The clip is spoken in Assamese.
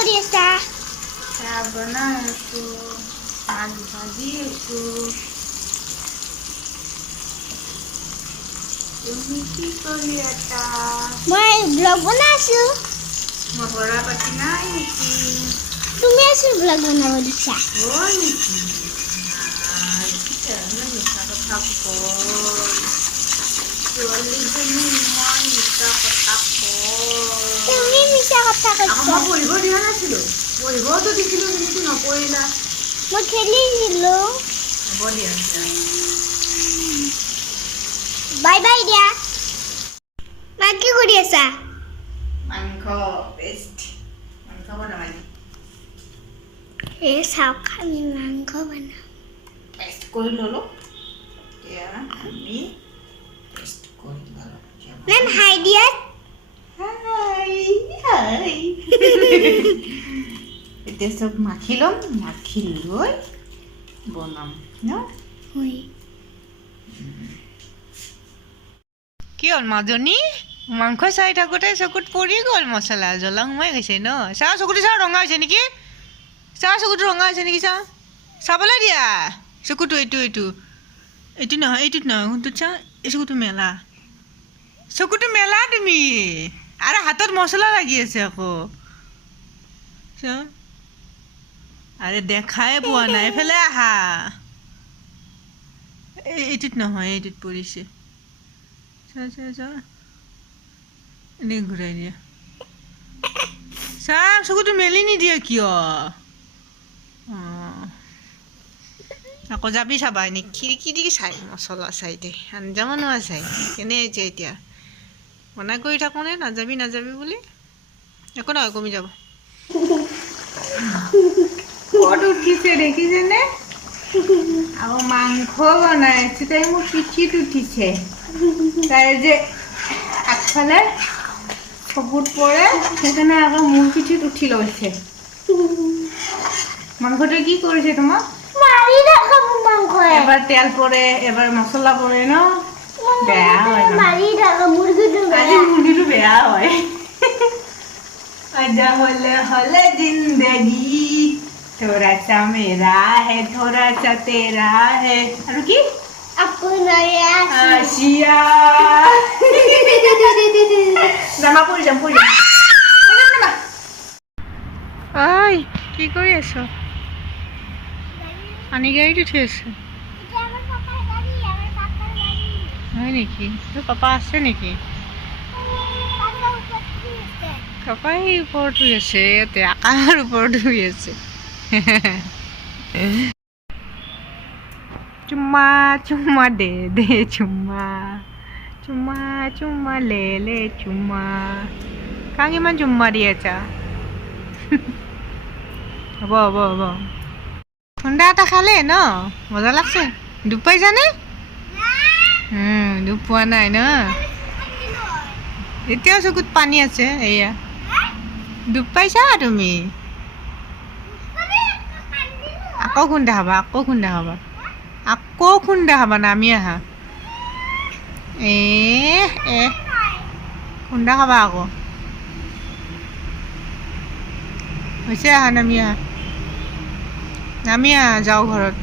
কৰি আছা? চাহ বনাই আছো, মাছ ভাজি আছো। তুমি কি কৰি আছা? মই ব্লগ বনাই আছো। মই পঢ়া পাতি নাই নেকি? তুমি আছো ব্লগ বনাব দিছা। হয় নেকি? মিছা কথা কয়। ছোৱালীজনী ইমান মিছা কথা কয়। তুমি মিছা কথা আকৌ কৈছা। মই পঢ়িব দিয়া নাছিলো। পঢ়িবতো দিছিলো, তুমিতো নপঢ়িলা। মই খেলিছিলো। হ'ব দিয়া। বাই বাই দিয়া। মা কি কৰি আছা? মাংস পেষ্ট। মাংস বনাম আজি। চাওক আমি মাংস বনাম। পেষ্ট কৰি ল'লোঁ। এতিয়া আমি পেষ্ট কৰি ল'লোঁ। মেম হাই দিয়া। হাই হাই। এতিয়া চব মাখি ল'ম, মাখি লৈ বনাম ন? হয়। কি হ'ল মাজনী? মাংস চাই থাকোঁতে চকুত পৰি গ'ল মছলা, জ্বলা সোমাই গৈছে ন? চাওঁ চকুটো চাওঁ, ৰঙা হৈছে নেকি? চাওঁ চকুটো ৰঙা হৈছে নেকি চাওঁ? চাবলৈ দিয়া চকুটো, এইটো নহয়, এইটোত নহয়, কোনটোত চাওঁ? এই চকুটো মেলা, চকুটো মেলা তুমি। আৰু হাতত মছলা লাগি আছে আকৌ। চাওঁ, আৰে দেখাই পোৱা নাই, এইফালে আহা। এইটোত নহয়, এইটোত পৰিছে। চা এনেই ঘূৰাই দিয়া। চা চকুটো মেলি নিদিয়ে কিয়? আকৌ যাবি চাবা, এনেই খিৰিকী দি চাই মছলা চাই দে, আঞ্জা বনোৱা চাই। কেনে হৈছে এতিয়া? বনাই কৰি থাকোঁনে নাযাবি বুলি? একো নহয়, কমি যাব। ক'ত উঠিছে দেখিছেনে? আকৌ মাংস বনাইছে, তাই মোৰ পিঠিত উঠিছে। তাই যে আগফালে চকুত পৰে, সেইকাৰণে আকৌ মোৰ পিঠিত উঠি লৈছে। মাংসটোৱে কি কৰিছে তোমাক? মাৰি দেখাব মাংসয়ে। এবাৰ তেল পৰে, এবাৰ মছলা পৰে ন? বেয়া হয় মাৰি থাকা মুৰ্গীটো আজি বেয়া। মুৰ্গীটো বেয়া হয়। আজা হলে জিন্দগী থোৰা সা মেৰা হে, থোৰা সা তেৰা হে। আৰু কি? আপোনাৰ আছিয়া। নামা পৰি যাম। ঐ কি কৰি আছ? পানী গাড়ীত উঠি আছে। হয় নেকি? তোৰ পাপা আছে নেকি? পাপাই ওপৰত শুই আছে, ইয়াতে আকাৰ ওপৰত শুই আছে। চুম্মা দে চুম্মা। চুম্মা লে চুম্মা। কাক ইমান চুম্মা দি আছা? হ'ব। খুন্দা এটা খালে ন? মজা লাগছে। দুখ পাইছানে? দুখ পোৱা নাই ন? এতিয়াও চকুত পানী আছে, এয়া। দুখ পাইছা তুমি? আকৌ খুন্দা খাবা, নামি আহা। খুন্দা খাবা আকৌ। হৈছে, আহা নামি আহা, যাওঁ ঘৰত।